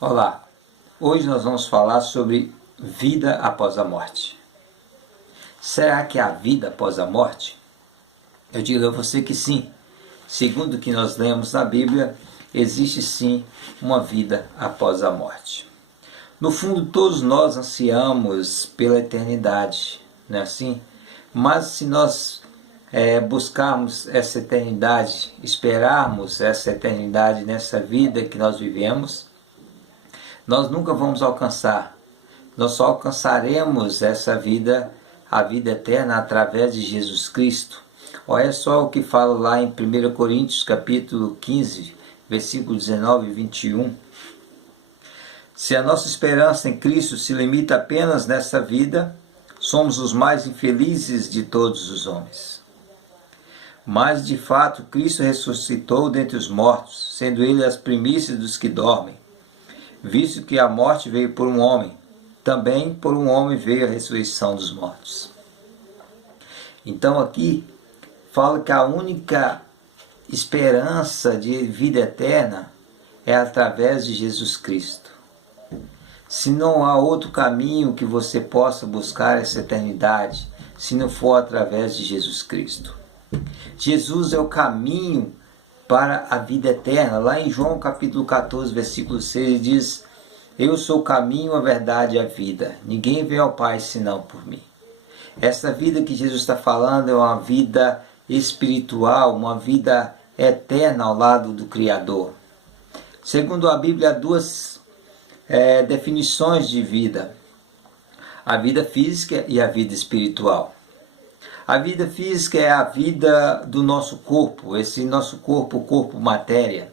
Olá, hoje nós vamos falar sobre vida após a morte. Será que há vida após a morte? Eu digo a você que sim. Segundo o que nós lemos na Bíblia, existe sim uma vida após a morte. No fundo, todos nós ansiamos pela eternidade, não é assim? Mas se nós buscarmos essa eternidade, esperarmos essa eternidade nessa vida que nós vivemos, nós nunca vamos alcançar. Nós só alcançaremos essa vida, a vida eterna, através de Jesus Cristo. Olha só o que fala lá em 1 Coríntios capítulo 15, versículo 19 e 21. Se a nossa esperança em Cristo se limita apenas nessa vida, somos os mais infelizes de todos os homens. Mas, de fato, Cristo ressuscitou dentre os mortos, sendo Ele as primícias dos que dormem. Visto que a morte veio por um homem, também por um homem veio a ressurreição dos mortos. Então aqui fala que a única esperança de vida eterna é através de Jesus Cristo. Se não há outro caminho que você possa buscar essa eternidade, se não for através de Jesus Cristo. Jesus é o caminho para a vida eterna. Lá em João capítulo 14, versículo 6, ele diz: eu sou o caminho, a verdade e a vida. Ninguém vem ao Pai senão por mim. Essa vida que Jesus está falando é uma vida espiritual, uma vida eterna ao lado do Criador. Segundo a Bíblia, há duas definições de vida: a vida física e a vida espiritual. A vida física é a vida do nosso corpo, esse nosso corpo, o corpo matéria.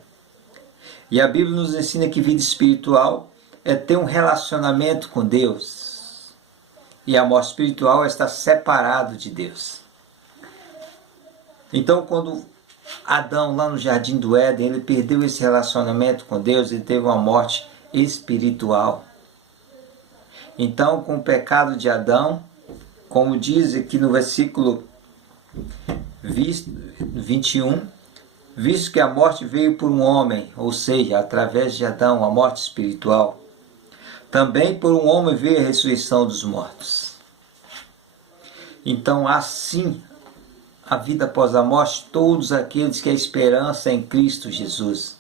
E a Bíblia nos ensina que vida espiritual é ter um relacionamento com Deus. E a morte espiritual é estar separado de Deus. Então, quando Adão, lá no Jardim do Éden, ele perdeu esse relacionamento com Deus, ele teve uma morte espiritual. Então, com o pecado de Adão, como diz aqui no versículo 21, visto que a morte veio por um homem, ou seja, através de Adão, a morte espiritual, também por um homem veio a ressurreição dos mortos. Então, assim, a vida após a morte, todos aqueles que a esperança em Cristo Jesus.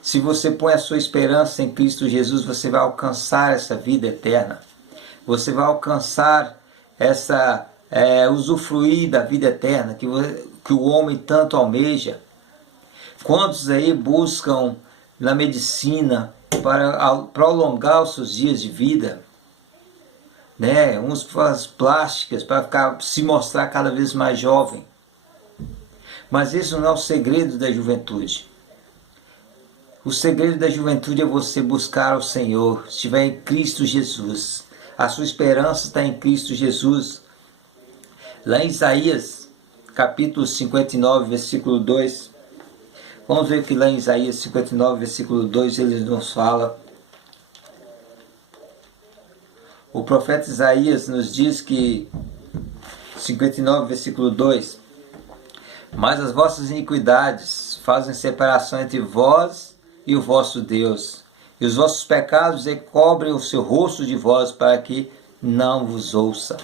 Se você põe a sua esperança em Cristo Jesus, você vai alcançar essa vida eterna. Você vai alcançar usufruir da vida eterna que o homem tanto almeja. Quantos aí buscam na medicina para prolongar os seus dias de vida, né? Uns fazem plásticas para se mostrar cada vez mais jovem. Mas esse não é o segredo da juventude. O segredo da juventude é você buscar o Senhor, estiver em Cristo Jesus. A sua esperança está em Cristo Jesus. Lá em Isaías, capítulo 59, versículo 2. Vamos ver que lá em Isaías 59, versículo 2, ele nos fala. O profeta Isaías nos diz que, 59, versículo 2, mas as vossas iniquidades fazem separação entre vós e o vosso Deus, e os vossos pecados encobrem o seu rosto de vós para que não vos ouça.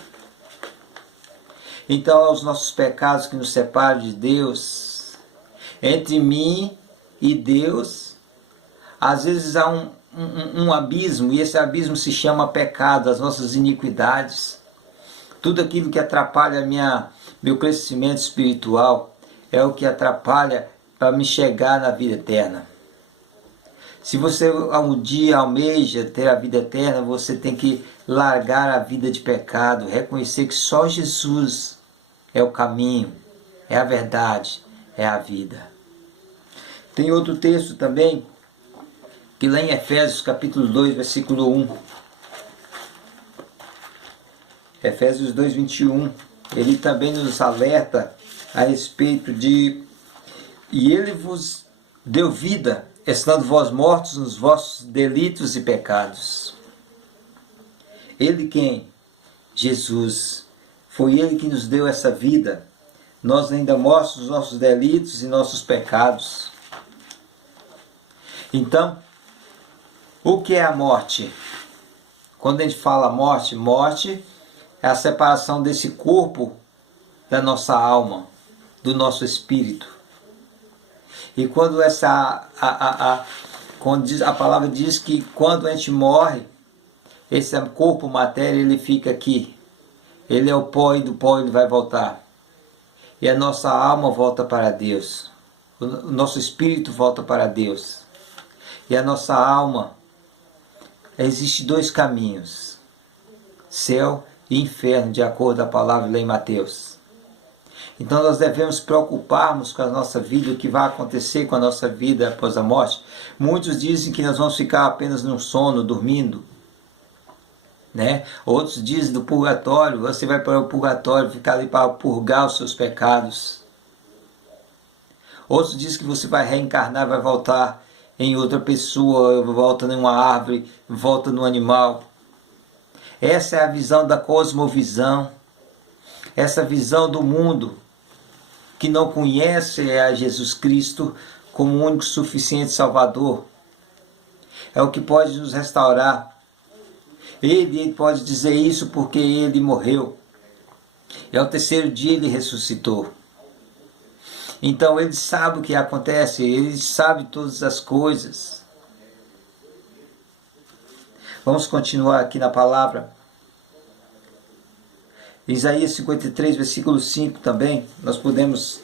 Então, os nossos pecados que nos separam de Deus, entre mim e Deus, às vezes há um abismo, e esse abismo se chama pecado, as nossas iniquidades. Tudo aquilo que atrapalha meu crescimento espiritual é o que atrapalha para me chegar na vida eterna. Se você um dia almeja ter a vida eterna, você tem que largar a vida de pecado, reconhecer que só Jesus é o caminho, é a verdade, é a vida. Tem outro texto também, que lá em Efésios capítulo 2, versículo 1. Efésios 2, 21. Ele também nos alerta a respeito de: e ele vos deu vida, estando vós mortos nos vossos delitos e pecados. Ele quem? Jesus. Foi Ele que nos deu essa vida. Nós ainda mortos nos nossos delitos e nossos pecados. Então, O que é a morte? Quando a gente fala morte, morte é a separação desse corpo da nossa alma, do nosso espírito. E quando quando a palavra diz que quando a gente morre, esse corpo, matéria, ele fica aqui. Ele é o pó, e do pó ele vai voltar. E a nossa alma volta para Deus. O nosso espírito volta para Deus. E a nossa alma, existe dois caminhos: céu e inferno, de acordo com a palavra lá em Mateus. Então nós devemos preocuparmos com a nossa vida, o que vai acontecer com a nossa vida após a morte. Muitos dizem que nós vamos ficar apenas no sono, dormindo, né? Outros dizem do purgatório, você vai para o purgatório, ficar ali para purgar os seus pecados. Outros dizem que você vai reencarnar, vai voltar em outra pessoa, volta em uma árvore, volta no animal. Essa é a visão da cosmovisão, essa visão do mundo que não conhece a Jesus Cristo como o único suficiente Salvador. É o que pode nos restaurar. Ele pode dizer isso porque ele morreu. E ao terceiro dia ele ressuscitou. Então ele sabe o que acontece, ele sabe todas as coisas. Vamos continuar aqui na palavra. Isaías 53, versículo 5 também. Nós podemos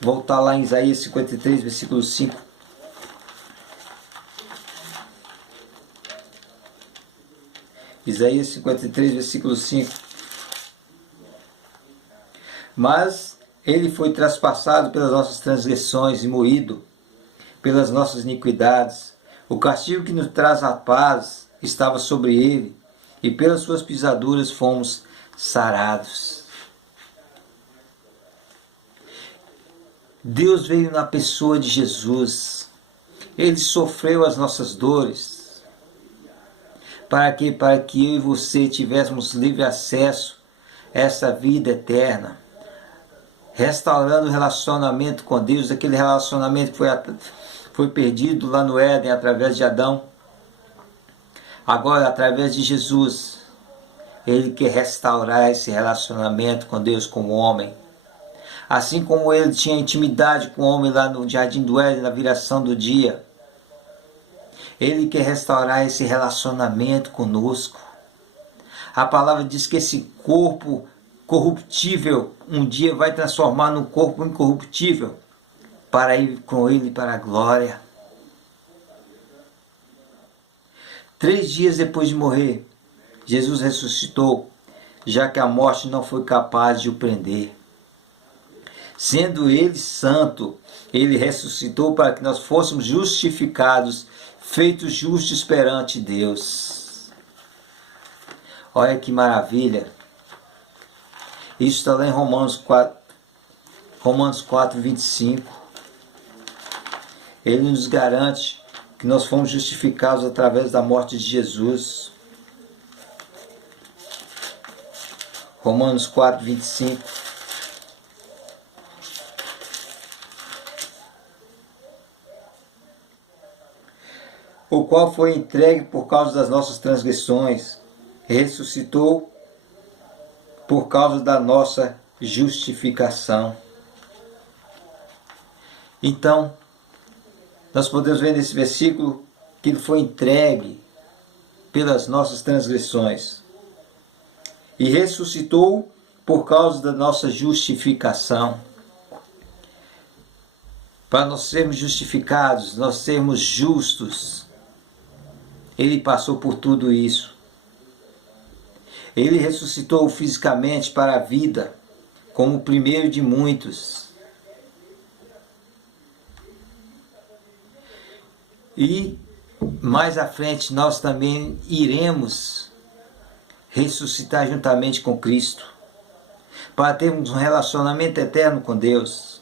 voltar lá em Isaías 53, versículo 5. Isaías 53, versículo 5. Mas ele foi traspassado pelas nossas transgressões e moído pelas nossas iniquidades. O castigo que nos traz a paz estava sobre ele, e pelas suas pisaduras fomos sarados. Deus veio na pessoa de Jesus. Ele sofreu as nossas dores. Para quê? Para que eu e você tivéssemos livre acesso a essa vida eterna. Restaurando o relacionamento com Deus, aquele relacionamento que foi perdido lá no Éden através de Adão. Agora, através de Jesus, ele quer restaurar esse relacionamento com Deus, com o homem. Assim como ele tinha intimidade com o homem lá no Jardim do Éden, na viração do dia. Ele quer restaurar esse relacionamento conosco. A palavra diz que esse corpo corruptível um dia vai transformar num corpo incorruptível para ir com ele para a glória. 3 dias depois de morrer, Jesus ressuscitou, já que a morte não foi capaz de o prender. Sendo ele santo, ele ressuscitou para que nós fôssemos justificados, feitos justos perante Deus. Olha que maravilha! Isso está lá em Romanos 4, 25. Ele nos garante que nós fomos justificados através da morte de Jesus. Romanos 4, 25. O qual foi entregue por causa das nossas transgressões, ressuscitou por causa da nossa justificação. Então, nós podemos ver nesse versículo que ele foi entregue pelas nossas transgressões e ressuscitou por causa da nossa justificação. Para nós sermos justificados, nós sermos justos, ele passou por tudo isso. Ele ressuscitou fisicamente para a vida, como o primeiro de muitos. E mais à frente nós também iremos ressuscitar juntamente com Cristo, para termos um relacionamento eterno com Deus.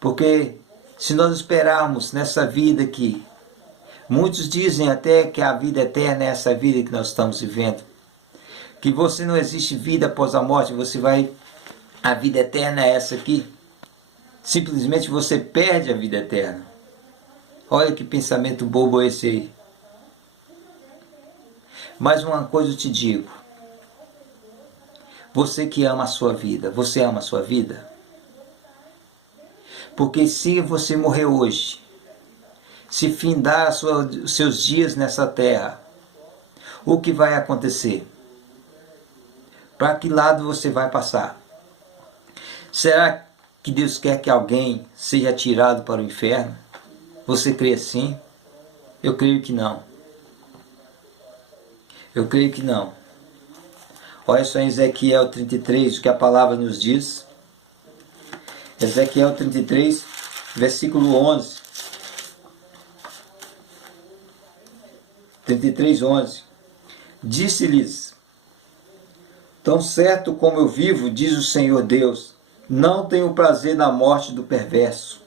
Porque se nós esperarmos nessa vida aqui, muitos dizem até que a vida eterna é essa vida que nós estamos vivendo. Que você não existe vida após a morte, a vida eterna é essa aqui. Simplesmente você perde a vida eterna. Olha que pensamento bobo esse aí. Mas uma coisa eu te digo. Você que ama a sua vida, você ama a sua vida? Porque se você morrer hoje, se findar os seus dias nessa terra, o que vai acontecer? Para que lado você vai passar? Será que Deus quer que alguém seja tirado para o inferno? Você crê assim? Eu creio que não. Eu creio que não. Olha só em Ezequiel 33, o que a palavra nos diz. Ezequiel 33, versículo 11. 33, 11. Disse-lhes: tão certo como eu vivo, diz o Senhor Deus, não tenho prazer na morte do perverso,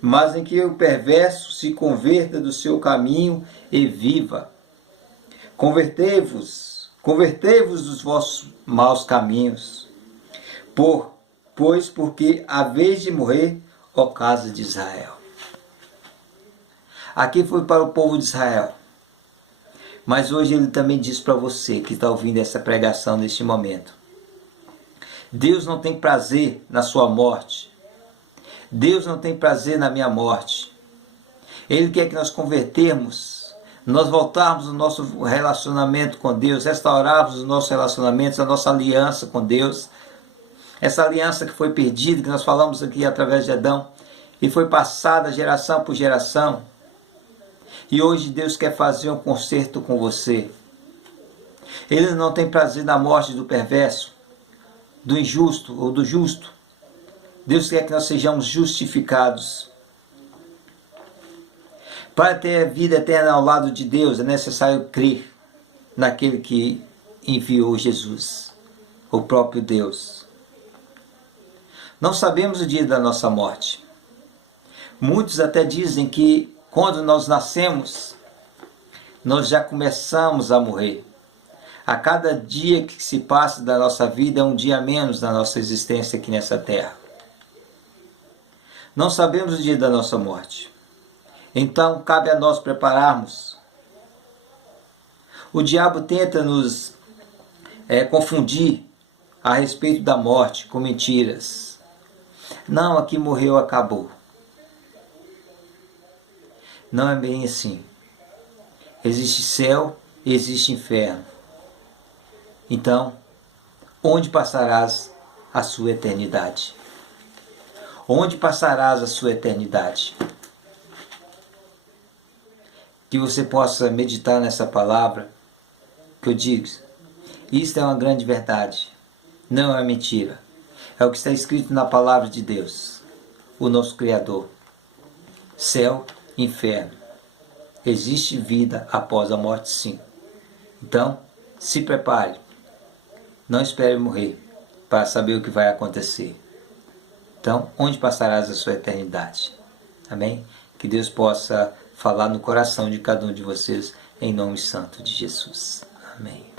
mas em que o perverso se converta do seu caminho e viva. Convertei-vos dos vossos maus caminhos, pois porque a vez de morrer, ó casa de Israel. Aqui foi para o povo de Israel. Mas hoje ele também diz para você que está ouvindo essa pregação neste momento. Deus não tem prazer na sua morte. Deus não tem prazer na minha morte. Ele quer que nós convertermos, nós voltarmos o nosso relacionamento com Deus, restaurarmos os nossos relacionamentos, a nossa aliança com Deus. Essa aliança que foi perdida, que nós falamos aqui através de Adão, e foi passada geração por geração. E hoje Deus quer fazer um concerto com você. Ele não tem prazer na morte do perverso, do injusto ou do justo. Deus quer que nós sejamos justificados. Para ter vida eterna ao lado de Deus, é necessário crer naquele que enviou Jesus, o próprio Deus. Não sabemos o dia da nossa morte. Muitos até dizem que quando nós nascemos, nós já começamos a morrer. A cada dia que se passa da nossa vida é um dia a menos da nossa existência aqui nessa terra. Não sabemos o dia da nossa morte. Então, cabe a nós prepararmos. O diabo tenta nos confundir a respeito da morte com mentiras. Não, aqui morreu, acabou. Não é bem assim. Existe céu e existe inferno. Então, onde passarás a sua eternidade? Onde passarás a sua eternidade? Que você possa meditar nessa palavra que eu digo. Isto é uma grande verdade. Não é mentira. É o que está escrito na palavra de Deus, o nosso Criador. Céu, inferno. Existe vida após a morte, sim. Então, se prepare. Não espere morrer para saber o que vai acontecer. Então, onde passarás a sua eternidade? Amém? Que Deus possa falar no coração de cada um de vocês, em nome santo de Jesus. Amém.